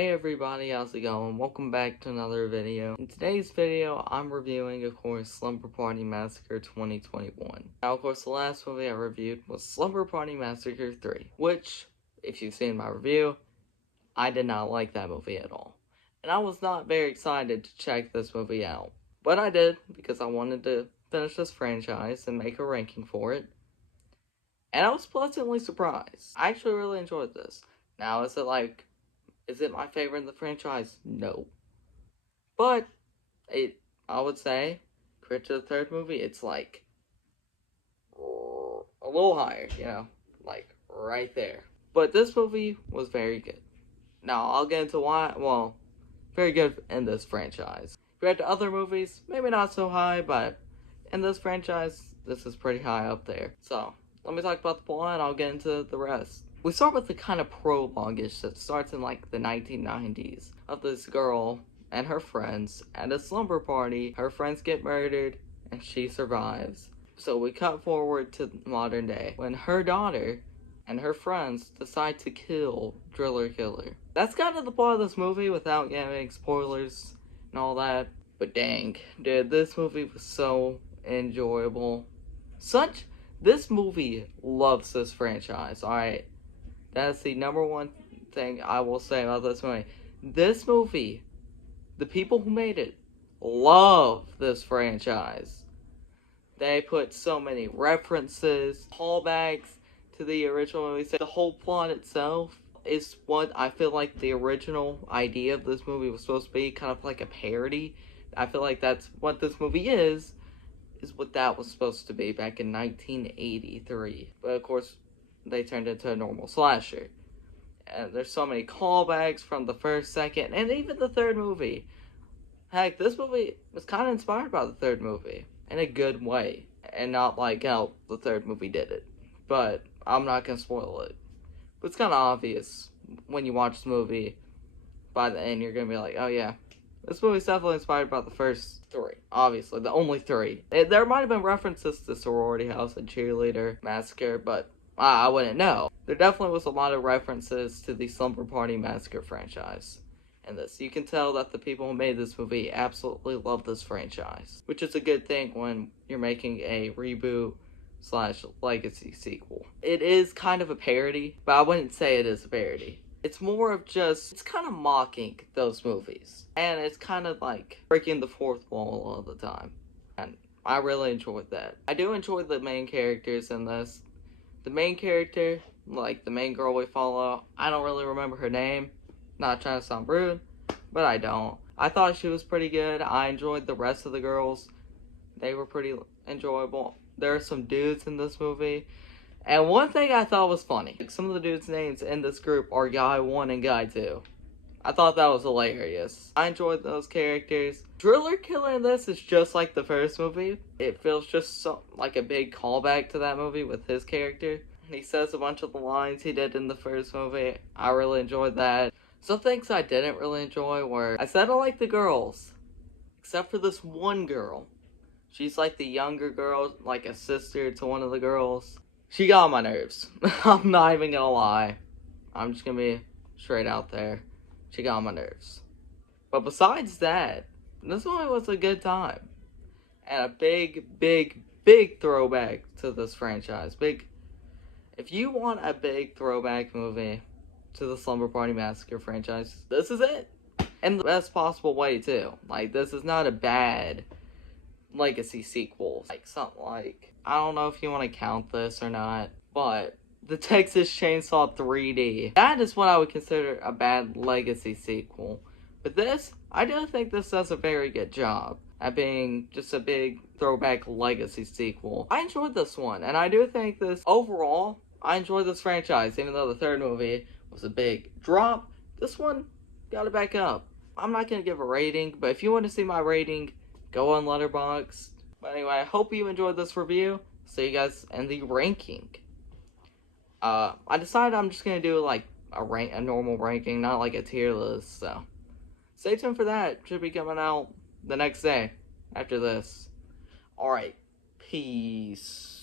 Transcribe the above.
Hey everybody, how's it going? Welcome back to another video. In today's video, I'm reviewing, of course, Slumber Party Massacre 2021. Now, of course, the last movie I reviewed was Slumber Party Massacre 3, which, if you've seen my review, I did not like that movie at all. And I was not very excited to check this movie out. But I did, because I wanted to finish this franchise and make a ranking for it. And I was pleasantly surprised. I actually really enjoyed this. Now, is it my favorite in the franchise? No. But, I would say, compared to the third movie, it's like, a little higher, like, right there. But this movie was very good. Now, I'll get into why, very good in this franchise. Compared to other movies, maybe not so high, but in this franchise, this is pretty high up there. So, let me talk about the plot and I'll get into the rest. We start with the kind of prologue-ish that starts in like the 1990s of this girl and her friends at a slumber party. Her friends get murdered and she survives. So we cut forward to modern day when her daughter and her friends decide to kill Driller Killer. That's kind of the plot of this movie without giving spoilers and all that. But dang, dude, this movie was so enjoyable. This movie loves this franchise, alright? That's the number one thing I will say about this movie. This movie, the people who made it, love this franchise. They put so many references, callbacks to the original movie. The whole plot itself is what I feel like the original idea of this movie was supposed to be, kind of like a parody. I feel like that's what this movie is what that was supposed to be back in 1983. But of course, they turned into a normal slasher. And there's so many callbacks from the first, second, and even the third movie. Heck, this movie was kind of inspired by the third movie. In a good way. And not like how the third movie did it. But I'm not going to spoil it. But it's kind of obvious when you watch the movie. By the end, you're going to be like, oh yeah. This movie's definitely inspired by the first three. Obviously, the only three. There might have been references to Sorority House and Cheerleader Massacre, but I wouldn't know. There definitely was a lot of references to the Slumber Party Massacre franchise in this. You can tell that the people who made this movie absolutely love this franchise, which is a good thing when you're making a reboot / legacy sequel. It is kind of a parody, but I wouldn't say it is a parody. It's more of it's kind of mocking those movies. And it's kind of like breaking the fourth wall all the time. And I really enjoyed that. I do enjoy the main characters in this. The main character, like the main girl we follow, I don't really remember her name. Not trying to sound rude, but I don't. I thought she was pretty good. I enjoyed the rest of the girls. They were pretty enjoyable. There are some dudes in this movie. And one thing I thought was funny, some of the dudes' names in this group are Guy 1 and Guy 2. I thought that was hilarious. I enjoyed those characters. Driller Killer in this is just like the first movie. It feels just like a big callback to that movie with his character. He says a bunch of the lines he did in the first movie. I really enjoyed that. Some things I didn't really enjoy were, I said I like the girls, except for this one girl. She's like the younger girl, like a sister to one of the girls. She got on my nerves. I'm not even gonna lie. I'm just gonna be straight out there. She got on my nerves. But besides that, this one was a good time. And a big throwback to this franchise. If you want a big throwback movie to the Slumber Party Massacre franchise, this is it. In the best possible way, too. Like, this is not a bad legacy sequel. Like, something like, I don't know if you want to count this or not, but the Texas Chainsaw 3D. That is what I would consider a bad legacy sequel. But this, I do think this does a very good job at being just a big throwback legacy sequel. I enjoyed this one, and I do think this, overall, I enjoyed this franchise, even though the third movie was a big drop. This one got it back up. I'm not going to give a rating, but if you want to see my rating, go on Letterboxd. But anyway, I hope you enjoyed this review. See you guys in the ranking. I decided I'm just going to do like a normal ranking, not like a tier list, so stay tuned for that. Should be coming out the next day after this. Alright, peace.